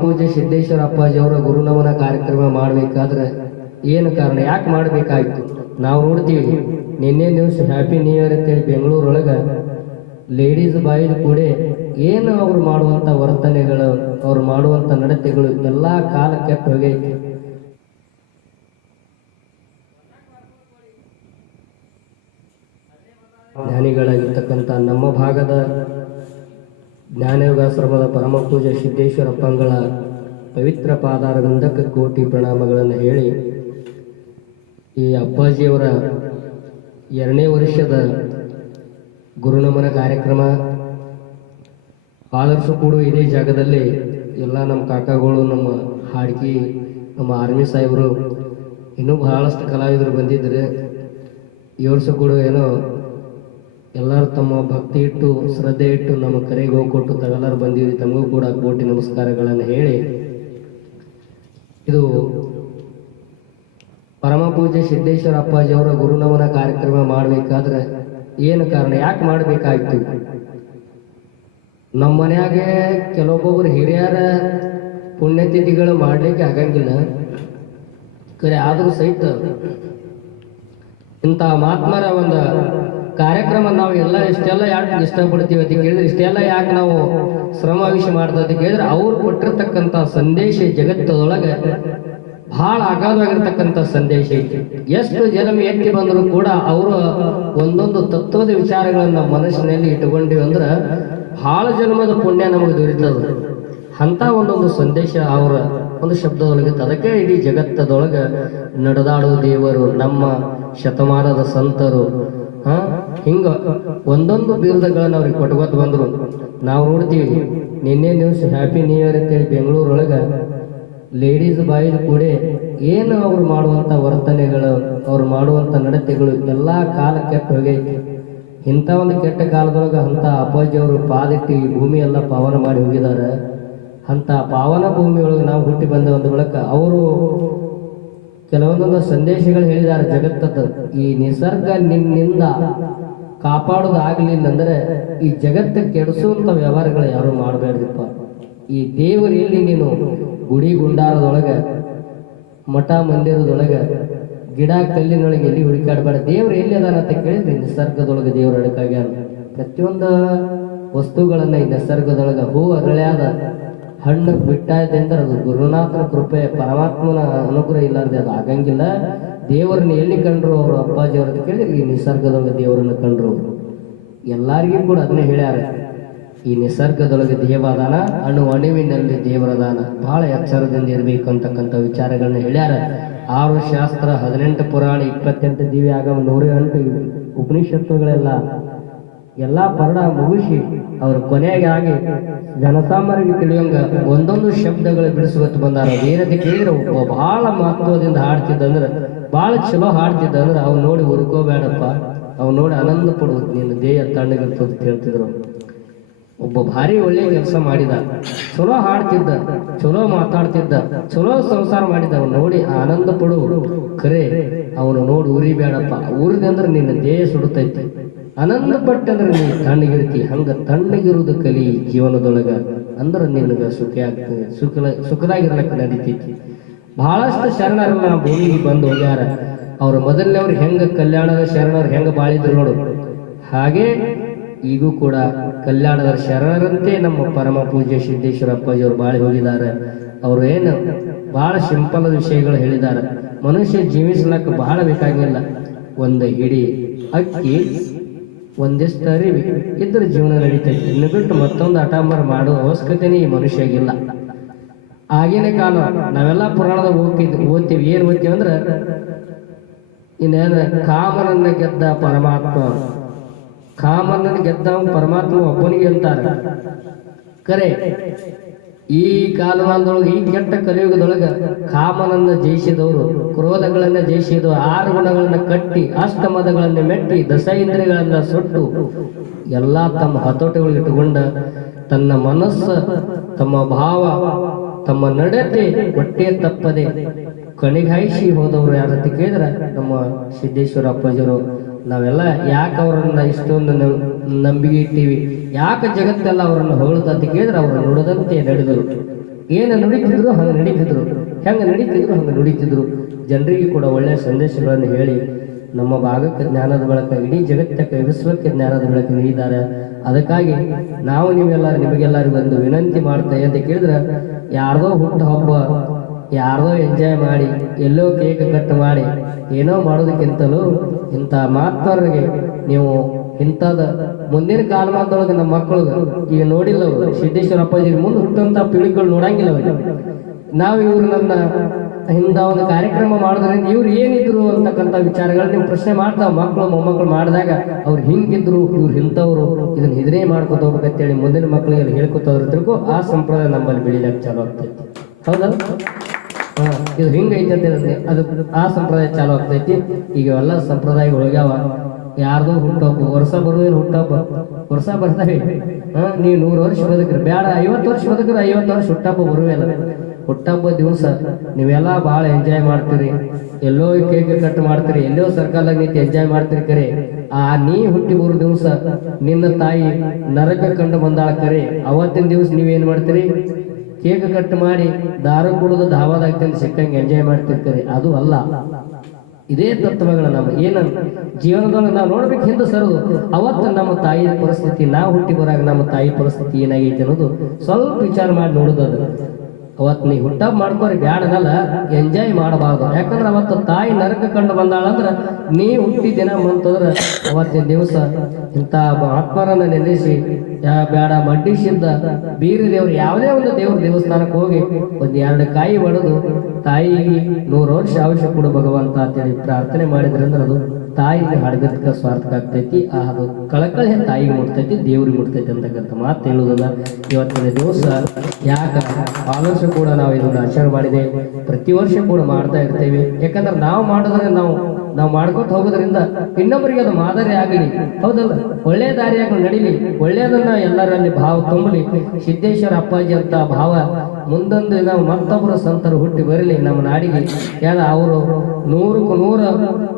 ಪೂಜೆ ಸಿದ್ದೇಶ್ವರ ಅಪ್ಪಾಜಿ ಅವರ ಗುರುನಮನ ಕಾರ್ಯಕ್ರಮ ಮಾಡಬೇಕಾದ್ರೆ ಏನು ಕಾರಣ? ಯಾಕೆ ಮಾಡಬೇಕಾಯ್ತು? ನಾವು ನೋಡ್ತೀವಿ. ನಿನ್ನೆ ದಿವಸ ಹ್ಯಾಪಿ ನ್ಯೂ ಇಯರ್ ಅಂತೇಳಿ ಬೆಂಗಳೂರೊಳಗೆ ಲೇಡೀಸ್ ಬಾಯ್ಸ್ ಕೂಡ ಏನು ಅವ್ರು ಮಾಡುವಂಥ ವರ್ತನೆಗಳು, ಅವ್ರು ಮಾಡುವಂಥ ನಡತೆಗಳು ಎಲ್ಲ ಕಾಲ ಕೆಟ್ಟ ಹೋಗೈತಿ. ಜ್ಞಾನಿಗಳಾಗಿರ್ತಕ್ಕಂಥ ನಮ್ಮ ಭಾಗದ ಜ್ಞಾನಯೋಗಾಶ್ರಮದ ಪರಮ ಪೂಜೆ ಸಿದ್ದೇಶ್ವರ ಅಪ್ಪಂಗಳ ಪವಿತ್ರ ಪಾದಾರವಿಂದಕ್ಕೆ ಕೋಟಿ ಪ್ರಣಾಮಗಳನ್ನು ಹೇಳಿ, ಈ ಅಪ್ಪಾಜಿಯವರ ಎರಡನೇ ವರ್ಷದ ಗುರುನಮನ ಕಾರ್ಯಕ್ರಮ ಆದರ್ಶ ಕೂಡ ಇದೇ ಜಾಗದಲ್ಲಿ ಎಲ್ಲ ನಮ್ಮ ಕಾಕಾಗಳು, ನಮ್ಮ ಹಾಡ್ಕಿ, ನಮ್ಮ ಆರ್ಮಿ ಸಾಹೇಬರು, ಇನ್ನೂ ಬಹಳಷ್ಟು ಕಲಾವಿದರು ಬಂದಿದ್ದರೆ ಈ ವರ್ಷ ಕೂಡ ಏನೋ ಎಲ್ಲರೂ ತಮ್ಮ ಭಕ್ತಿ ಇಟ್ಟು ಶ್ರದ್ಧೆ ಇಟ್ಟು ನಮ್ಮ ಕರೆಗೆ ಹೋಗಿ ಕೊಟ್ಟು ತಾವೆಲ್ಲರೂ ಬಂದಿರಿ. ತಮಗೂ ಕೂಡ ಕೋಟಿ ನಮಸ್ಕಾರಗಳನ್ನು ಹೇಳಿ. ಇದು ಪರಮ ಪೂಜೆ ಸಿದ್ದೇಶ್ವರ ಅಪ್ಪಾಜಿ ಅವರ ಗುರುನಮನ ಕಾರ್ಯಕ್ರಮ ಮಾಡಬೇಕಾದ್ರೆ ಏನು ಕಾರಣ? ಯಾಕೆ ಮಾಡಬೇಕಾಯ್ತು? ನಮ್ಮ ಮನ್ಯಾಗ ಕೆಲವೊಬ್ಬೊಬ್ರು ಹಿರಿಯರ ಪುಣ್ಯತಿಥಿಗಳು ಮಾಡಲಿಕ್ಕೆ ಆಗಂಗಿಲ್ಲ. ಕರೆ ಆದರೂ ಸಹಿತ ಇಂಥ ಮಹಾತ್ಮರ ಒಂದು ಕಾರ್ಯಕ್ರಮ ನಾವು ಎಲ್ಲ ಇಷ್ಟೆಲ್ಲ ಯಾಕೆ ಇಷ್ಟಪಡ್ತೀವಿ ಅಂತ ಕೇಳಿದ್ರೆ, ಇಷ್ಟೆಲ್ಲ ಯಾಕೆ ನಾವು ಶ್ರಮ ಮಾಡ್ತಾ ಅಂತ ಕೇಳಿದ್ರೆ, ಅವ್ರು ಕೊಟ್ಟಿರ್ತಕ್ಕಂಥ ಸಂದೇಶ ಜಗತ್ತದೊಳಗೆ ಬಹಳ ಅಗಾಧವಾಗಿರ್ತಕ್ಕಂಥ ಸಂದೇಶ ಐತಿ. ಎಷ್ಟು ಜನ್ಮ ಎತ್ತಿ ಬಂದರೂ ಕೂಡ ಅವರು ಒಂದೊಂದು ತತ್ವದ ವಿಚಾರಗಳನ್ನು ಮನಸ್ಸಿನಲ್ಲಿ ಇಟ್ಟುಕೊಂಡಿವಿ ಅಂದ್ರೆ ಬಹಳ ಜನ್ಮದ ಪುಣ್ಯ ನಮಗೆ ದೊರೀತದ. ಅಂತ ಒಂದೊಂದು ಸಂದೇಶ ಅವರ ಒಂದು ಶಬ್ದದೊಳಗೆ ಅದಕ್ಕೆ ಇಡೀ ಜಗತ್ತದೊಳಗೆ ನಡೆದಾಡುವ ದೇವರು ನಮ್ಮ ಶತಮಾನದ ಸಂತರು ಹಾ? ಹಿಂಗ ಒಂದೊಂದು ಬಿರುದಗಳನ್ನ ಅವ್ರಿಗೆ ಕೊಟ್ಕೊತ ಬಂದ್ರು. ನಾವು ನೋಡ್ತೀವಿ, ನಿನ್ನೆ ದಿವಸ ಹ್ಯಾಪಿ ನ್ಯೂ ಇಯರ್ ಅಂತೇಳಿ ಬೆಂಗಳೂರೊಳಗೆ ಲೇಡೀಸ್ ಬಾಯ್ಸ್ ಕೂಡ ಏನು ಅವ್ರು ಮಾಡುವಂಥ ವರ್ತನೆಗಳು, ಅವ್ರು ಮಾಡುವಂಥ ನಡತೆಗಳು ಎಲ್ಲ ಕಾಲ ಕೆಟ್ಟ ಹೋಗೈತಿ. ಇಂಥ ಒಂದು ಕೆಟ್ಟ ಕಾಲದೊಳಗೆ ಅಂಥ ಅಪ್ಪಾಜಿ ಅವರು ಪಾದಿಟ್ಟು ಈ ಭೂಮಿ ಎಲ್ಲ ಪಾವನ ಮಾಡಿ ಹೋಗಿದ್ದಾರೆ ಅಂಥ ಪಾವನ ಭೂಮಿಯೊಳಗೆ ನಾವು ಹುಟ್ಟಿ ಬಂದ ಒಂದು ಬಳಕ ಅವರು ಕೆಲವೊಂದೊಂದು ಸಂದೇಶಗಳು ಹೇಳಿದ್ದಾರೆ, ಜಗತ್ತದ್ದು. ಈ ನಿಸರ್ಗ ನಿನ್ನಿಂದ ಕಾಪಾಡೋದಾಗಲಿಲ್ಲ ಅಂದರೆ ಈ ಜಗತ್ತ ಕೆಡಿಸುವಂಥ ವ್ಯವಹಾರಗಳು ಯಾರು ಮಾಡಬೇಡ್ದಪ್ಪ ಈ ದೇವರು ಎಲ್ಲಿ ನೀನು? ಗುಡಿ ಗುಂಡಾರದೊಳಗೆ, ಮಠ ಮಂದಿರದೊಳಗೆ, ಗಿಡ ಕಲ್ಲಿನೊಳಗೆ ಎಲ್ಲಿ ಹುಡುಕಾಡಬೇಡ. ದೇವ್ರು ಎಲ್ಲಿ ಅದಾನ ಅಂತ ಕೇಳಿದ್ರೆ ನಿಸರ್ಗದೊಳಗೆ ದೇವರು ಅಡಕಾಗ್ಯಾನ ಪ್ರತಿಯೊಂದು ವಸ್ತುಗಳನ್ನು ಈ ನಿಸರ್ಗದೊಳಗೆ ಹೂ ಅರಳ್ಯಾದ ಹಣ್ಣು ಬಿಟ್ಟಾಯ್ತು ಅಂದ್ರೆ ಅದು ಗುರುನಾಥನ ಕೃಪೆ, ಪರಮಾತ್ಮನ ಅನುಗ್ರಹ ಇಲ್ಲಾರ್ದೆ ಅದು ಆಗಂಗಿಲ್ಲ. ದೇವರನ್ನ ಎಲ್ಲಿ ಕಂಡ್ರು ಅವರು ಅಪ್ಪಾಜಿ ಅವ್ರದ್ದು ಕೇಳಿದ್ರೆ, ಈ ನಿಸರ್ಗದೊಳಗೆ ದೇವರನ್ನ ಕಂಡ್ರು ಎಲ್ಲರಿಗೂ ಎಲ್ಲಾರಿಗೂ ಕೂಡ ಅದನ್ನೇ ಹೇಳ್ಯಾರ. ಈ ನಿಸರ್ಗದೊಳಗೆ ದೇವದಾನ ಅಣು ಅಣುವಿನಲ್ಲಿ ದೇವರದಾನ ಬಹಳ ಎಚ್ಚರದಿಂದ ಇರಬೇಕು ಅಂತಕ್ಕಂಥ ವಿಚಾರಗಳನ್ನ ಹೇಳ್ಯಾರ. ಆರು ಶಾಸ್ತ್ರ, ಹದಿನೆಂಟು ಪುರಾಣ, ಇಪ್ಪತ್ತೆಂಟು ದಿವ್ಯ ಆಗಮ ನೂರ ಎಂಟು ಉಪನಿಷತ್ತುಗಳೆಲ್ಲ. ಎಲ್ಲಾ ಪರಡ ಮುಗಿಸಿ ಅವ್ರ ಕೊನೆಗೆ ಆಗಿ ಜನಸಾಮಾನ್ಯರಿಗೆ ತಿಳಿಯಂಗ ಒಂದೊಂದು ಶಬ್ದಗಳು ಬಿಡಿಸ್ಕೊತ ಬಂದಾರ. ಏನಂತ ಕೇಳಿದ್ರೆ, ಒಬ್ಬ ಬಹಳ ಮಹತ್ವದಿಂದ ಹಾಡ್ತಿದ್ದಂದ್ರೆ ಬಹಳ ಚಲೋ ಹಾಡ್ತಿದ್ದ ಅಂದ್ರೆ ಅವ್ನು ನೋಡಿ ಹುರ್ಕೋಬೇಡಪ್ಪ. ಅವ್ನು ನೋಡಿ ಆನಂದ ಪಡುವುದು ನಿನ್ನ ದೇಹ ತಣ್ಣಗಿರ್ತದ ಅಂತ ಹೇಳ್ತಿದ್ರು ಒಬ್ಬ ಭಾರಿ ಒಳ್ಳೆ ಕೆಲಸ ಮಾಡಿದ ಚಲೋ ಹಾಡ್ತಿದ್ದ ಚಲೋ ಮಾತಾಡ್ತಿದ್ದ ಚಲೋ ಸಂಸಾರ ಮಾಡಿದ, ಅವ್ನು ನೋಡಿ ಆನಂದ ಪಡು ಕರೆ ಅವನು ನೋಡಿ ಉರಿಬೇಡಪ್ಪ. ಉರಿದಂದ್ರೆ ನಿನ್ನ ದೇಹ ಸುಡುತ್ತೈತಿ ಆನಂದ ಪಟ್ಟಂದ್ರೆ ನೀ ತಣ್ಣಗಿರ್ತಿ ಹಂಗ ತಣ್ಣಗಿರುವುದು ಕಲಿ ಜೀವನದೊಳಗ. ಅಂದ್ರ ನಿನಗೆ ಸುಖ ಆಗ್ತದೆ ಸುಖ ಸುಖದಾಗಿರ್ಲಕ್ಕ ನಡೀತೈತಿ ಬಹಳಷ್ಟು ಶರಣರು ನಾ ಭೂಮಿಗೆ ಬಂದು ಹೋಗ್ಯಾರ. ಅವ್ರ ಮೊದಲನೇವ್ರು ಹೆಂಗ ಕಲ್ಯಾಣದ ಶರಣರು ಹೆಂಗ ಬಾಳಿದ್ರು ನೋಡು. ಹಾಗೆ ಈಗೂ ಕೂಡ ಕಲ್ಯಾಣದ ಶರಣರಂತೆ ನಮ್ಮ ಪರಮ ಪೂಜ್ಯ ಸಿದ್ದೇಶ್ವರ ಅಪ್ಪಾಜಿಯವರು ಬಾಳಿ ಹೋಗಿದ್ದಾರೆ ಅವರು ಏನು ಬಹಳ ಸಿಂಪಲ್ ವಿಷಯಗಳು ಹೇಳಿದ್ದಾರೆ ಮನುಷ್ಯ ಜೀವಿಸ್ಲಕ್ಕ ಬಹಳ ಬೇಕಾಗಿಲ್ಲ. ಒಂದು ಹಿಡಿ ಅಕ್ಕಿ ಒಂದಿಷ್ಟು ಅರಿವಿ ಇದ್ರ ಜೀವನ ನಡೀತೈತಿ ಇನ್ನು ಬಿಟ್ಟು ಮತ್ತೊಂದು ಹಠಾಮರ ಮಾಡೋ ಅವಶ್ಯಕತೆನೇ ಈ ಮನುಷ್ಯಗಿಲ್ಲ ಆಗಿನ ಕಾಲ ನಾವೆಲ್ಲ ಪುರಾಣದಾಗ ಓದ್ತಿದ್ವಿ ಓದ್ತೀವಿ. ಏನ್ ಓದ್ತೀವಿ ಅಂದ್ರೆ ಇನ್ನೇನ ಕಾಮನನ್ನ ಗೆದ್ದ ಪರಮಾತ್ಮ. ಕಾಮನನ್ನ ಗೆದ್ದವ ಪರಮಾತ್ಮ ಒಬ್ಬನಿಗೆ ಅಂತಾರೆ. ಕರೆ ಈ ಕಾಲಮಾನದೊಳಗೆ ಈ ಕೆಟ್ಟ ಕಲಿಯುಗದೊಳಗೆ ಕಾಮನನ್ನ ಜಯಿಸಿದವರು, ಕ್ರೋಧಗಳನ್ನ ಜಯಿಸಿದವರು, ಆರು ಗುಣಗಳನ್ನ ಕಟ್ಟಿ, ಅಷ್ಟಮದಗಳನ್ನ ಮೆಟ್ಟಿ ದಸ ಇಂದ್ರಿಯಗಳನ್ನ ಸುಟ್ಟು ಎಲ್ಲಾ ತಮ್ಮ ಹತೋಟಿಗಳಿಗೆ ಇಟ್ಟುಕೊಂಡ ತನ್ನ ಮನಸ್ಸು, ತಮ್ಮ ಭಾವ, ತಮ್ಮ ನಡತೆ ಹೊಟ್ಟೆ ತಪ್ಪದೆ ಕಣಿಗಾಯಿಸಿ ಹೋದವರು ಯಾರಂತ ಕೇಳಿದ್ರೆ ನಮ್ಮ ಸಿದ್ದೇಶ್ವರ ಅಪ್ಪಾಜಿಯವರು. ನಾವೆಲ್ಲ ಯಾಕೆ ಅವರನ್ನ ಇಷ್ಟೊಂದು ನಂಬಿಕೆ ಇಟ್ಟೀವಿ? ಯಾಕೆ ಜಗತ್ತೆಲ್ಲ ಅವರನ್ನು ಹೊಗಳ್ತಾ ಕೇಳಿದ್ರೆ ಅವರು ನುಡಿದಂತೆ ನಡೆದರು. ಏನು ನುಡಿತಿದ್ರು ಹಂಗೆ ನಡೀತಿದ್ರು. ಹೆಂಗೆ ನಡೀತಿದ್ರು ಹಂಗೆ ನುಡಿತಿದ್ರು. ಜನರಿಗೆ ಕೂಡ ಒಳ್ಳೆಯ ಸಂದೇಶಗಳನ್ನು ಹೇಳಿ ನಮ್ಮ ಭಾಗಕ್ಕೆ ಜ್ಞಾನದ ಬೆಳಕ, ಇಡೀ ಜಗತ್ತಕ್ಕೆ, ವಿಶ್ವಕ್ಕೆ ಜ್ಞಾನದ ಬೆಳಕು ನೀಡಿದ್ದಾರೆ. ಅದಕ್ಕಾಗಿ ನಾವು ನೀವೆಲ್ಲ, ನಿಮಗೆಲ್ಲರಿಗೂ ಒಂದು ವಿನಂತಿ ಮಾಡ್ತೇವೆ ಅಂತ ಕೇಳಿದ್ರೆ, ಯಾರ್ದೋ ಹುಟ್ಟು ಹಬ್ಬ, ಯಾರ್ದೋ ಎಂಜಾಯ್ ಮಾಡಿ, ಎಲ್ಲೋ ಕೇಕ್ ಕಟ್ ಮಾಡಿ, ಏನೋ ಮಾಡೋದಕ್ಕಿಂತಲೂ ಇಂಥ ಮಾತವರಿಗೆ ನೀವು ಇಂಥದ ಮುಂದಿನ ಕಾಲಮಾನದೊಳಗೆ ನಮ್ಮ ಮಕ್ಕಳು ಈಗ ನೋಡಿಲ್ಲ ಅವರು ಸಿದ್ದೇಶ್ವರ ಅಪ್ಪಾಜಿ ಮುಂದೆ ಹುಟ್ಟಂತ ಪೀಳಿಗೆಗಳು ನೋಡಂಗಿಲ್ಲ ಅವ್ರಿಗೆ. ನಾವು ಇವ್ರು ನನ್ನ ಇಂಥ ಒಂದು ಕಾರ್ಯಕ್ರಮ ಮಾಡೋದ್ರಿಂದ ಇವ್ರು ಏನಿದ್ರು ಅಂತಕ್ಕಂಥ ವಿಚಾರಗಳು ನೀವು ಪ್ರಶ್ನೆ ಮಾಡ್ತಾವ, ಮಕ್ಕಳು ಮೊಮ್ಮಕ್ಕಳು ಮಾಡಿದಾಗ ಅವ್ರು ಹಿಂಗಿದ್ರು, ಇವ್ರು ಇಂಥವ್ರು, ಇದನ್ನ ಹಿದ್ರೆ ಮಾಡ್ಕೊತ ಹೋಗ್ಬೇಕಂತೇಳಿ ಮುಂದಿನ ಮಕ್ಕಳಿಗೆ ಹೇಳ್ಕೊತ ಹೋದ್ರಿಗೂ ಆ ಸಂಪ್ರದಾಯ ನಮ್ಮಲ್ಲಿ ಬೆಳಿಲಕ್ಕೆ ಚಾಲು ಆಗ್ತೈತಿ. ಹೌದಲ್ಲ? ಇದು ಹಿಂಗೈತೆ ಅಂತ ಹೇಳಿದ್ರೆ, ಅದು ಆ ಸಂಪ್ರದಾಯ ಚಾಲು ಆಗ್ತೈತಿ. ಈಗ ಎಲ್ಲ ಸಂಪ್ರದಾಯಗಳು ಹೋಗ್ಯಾವ ಯಾರ್ದೋ ಹುಟ್ಟಪ್ಪ ವರ್ಷ ಬರುವೇನು ಹುಟ್ಟಪ್ಪ ವರ್ಷ ಬರ್ತಾವೆ. ಹಾ, ನೀವು ನೂರು ವರ್ಷ ಬದುಕ್ರಿ. ಬೇಡ ಐವತ್ತು ವರ್ಷ ಬದುಕ್ರಿ, ಐವತ್ತು ವರ್ಷ ಹುಟ್ಟಪ್ಪ ಬರುವೆಲ್ಲ ಹುಟ್ಟಪ್ಪ ದಿವಸ ನೀವೆಲ್ಲ ಭಾಳ ಎಂಜಾಯ್ ಮಾಡ್ತೀರಿ. ಎಲ್ಲೋ ಕೇಕ್ ಕಟ್ ಮಾಡ್ತೀರಿ, ಎಲ್ಲೋ ಸರ್ಕಲ್ದಾಗ ನಿಂತು ಎಂಜಾಯ್ ಮಾಡ್ತೀರಿ ಕರೆ. ಆ ನೀ ಹುಟ್ಟಿ ಬರೋ ದಿವಸ ನಿನ್ನ ತಾಯಿ ನರಕ ಕಂಡು ಬಂದಾಳ ಕರೆ. ಅವತ್ತಿನ ದಿವಸ ನೀವೇನು ಮಾಡ್ತೀರಿ? ಕೇಕ್ ಕಟ್ ಮಾಡಿ ದಾರ ಕುಡಿದು ಧಾವಾದಾಗ ತಿಂದು ಸಿಕ್ಕಂಗೆ ಎಂಜಾಯ್ ಮಾಡ್ತಿರ್ತಾರೆ. ಅದು ಅಲ್ಲ. ಇದೇ ತತ್ವಗಳ ನಮ್ಮ ಏನ ಜೀವನದಲ್ಲಿ ನಾವು ನೋಡ್ಬೇಕು ಹಿಂದೆ ಸರದು. ಅವತ್ತು ನಮ್ಮ ತಾಯಿ ಪರಿಸ್ಥಿತಿ, ನಾವು ಹುಟ್ಟಿ ಬರಾಗ ನಮ್ಮ ತಾಯಿ ಪರಿಸ್ಥಿತಿ ಏನಾಗೈತೆ ಅನ್ನೋದು ಸ್ವಲ್ಪ ವಿಚಾರ ಮಾಡಿ ನೋಡುದು ಅವತ್ತು ನೀ ಊಟ ಮಾಡ್ಕೋರಿ ಬ್ಯಾಡನಲ್ಲ ಎಂಜಾಯ್ ಮಾಡಬಾರ್ದು. ಯಾಕಂದ್ರೆ ಅವತ್ತು ತಾಯಿ ನರಕ ಕಂಡು ಬಂದಾಳಂದ್ರ ನೀ ಹುಟ್ಟಿ ದಿನ ಬಂತಂದ್ರೆ ಅವತ್ತಿನ ದಿವಸ ಇಂಥ ಆತ್ಮರನ್ನ ನೆನೆಸಿ ಯಾ ಬೇಡ ಮಡ್ಡಿಸಿದ್ದ ಬೀರ ದೇವ್ರು ಯಾವುದೇ ಒಂದು ದೇವ್ರ ದೇವಸ್ಥಾನಕ್ಕೆ ಹೋಗಿ ಒಂದ್ ಎರಡು ಕಾಯಿ ಬಡದು ತಾಯಿಗೆ ನೂರು ವರ್ಷ ಆಯುಷ್ಯ ಕೊಡು ಭಗವಂತ ಅಂತೇಳಿ ಪ್ರಾರ್ಥನೆ ಮಾಡಿದ್ರಂದ್ರೆ ಅದು ತಾಯಿಗೆ ಹಡಗದಕ್ಕೆ ಸ್ವಾರ್ಥಕ ಆಗ್ತೈತಿ, ಆ ಅದು ಕಳಕಳಿ ತಾಯಿಗೆ ಮುಟ್ತೈತಿ, ದೇವ್ರಿಗೆ ಮುಟ್ತೈತಿ ಅಂತಕ್ಕಂಥ ಮಾತು ಹೇಳುವುದಲ್ಲ ಇವತ್ತಿನ ದಿವಸ ಯಾಕ ಆಲೋಚ ಕೂಡ ನಾವು ಇದನ್ನ ಆಚರಣೆ ಮಾಡಿದೆ, ಪ್ರತಿ ವರ್ಷ ಕೂಡ ಮಾಡ್ತಾ ಇರ್ತೇವೆ. ಯಾಕಂದ್ರೆ ನಾವು ಮಾಡೋದ್ರೆ ನಾವು ನಾವು ಮಾಡ್ಕೊತ ಹೋಗೋದ್ರಿಂದ ಇನ್ನೊಬ್ಬರಿಗೆ ಅದು ಮಾದರಿ ಆಗಲಿ, ಹೌದಲ್ಲ? ಒಳ್ಳೆಯ ದಾರಿಯಾಗಿ ನಡೀಲಿ ಒಳ್ಳೆಯದನ್ನ ಎಲ್ಲರಲ್ಲಿ ಭಾವ ತುಂಬಲಿ, ಸಿದ್ದೇಶ್ವರ ಅಪ್ಪಾಜಿ ಅಂತ ಭಾವ ಮುಂದೊಂದು ನಾವು ಮತ್ತೊಬ್ಬರ ಸಂತರು ಹುಟ್ಟಿ ಬರಲಿ ನಮ್ಮ ನಾಡಿಗೆ. ಯಾರ ಅವರು ನೂರಕ್ಕೂ ನೂರ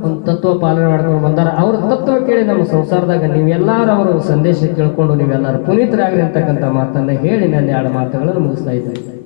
ಒಂದು ತತ್ವ ಪಾಲನೆ ಮಾಡ್ಕೊಂಡು ಬಂದಾರ. ಅವ್ರ ತತ್ವ ಕೇಳಿ ನಮ್ಮ ಸಂಸಾರದಾಗ ನೀವೆಲ್ಲರೂ ಅವರ ಸಂದೇಶ ಕೇಳ್ಕೊಂಡು ನೀವೆಲ್ಲರೂ ಪುನೀತರಾಗ್ರಿ ಅಂತಕ್ಕಂಥ ಮಾತನ್ನ ಹೇಳಿ ನನ್ನ ಎರಡು ಮಾತುಗಳನ್ನು ಮುಗಿಸ್ತಾ ಇದ್ದೇನೆ.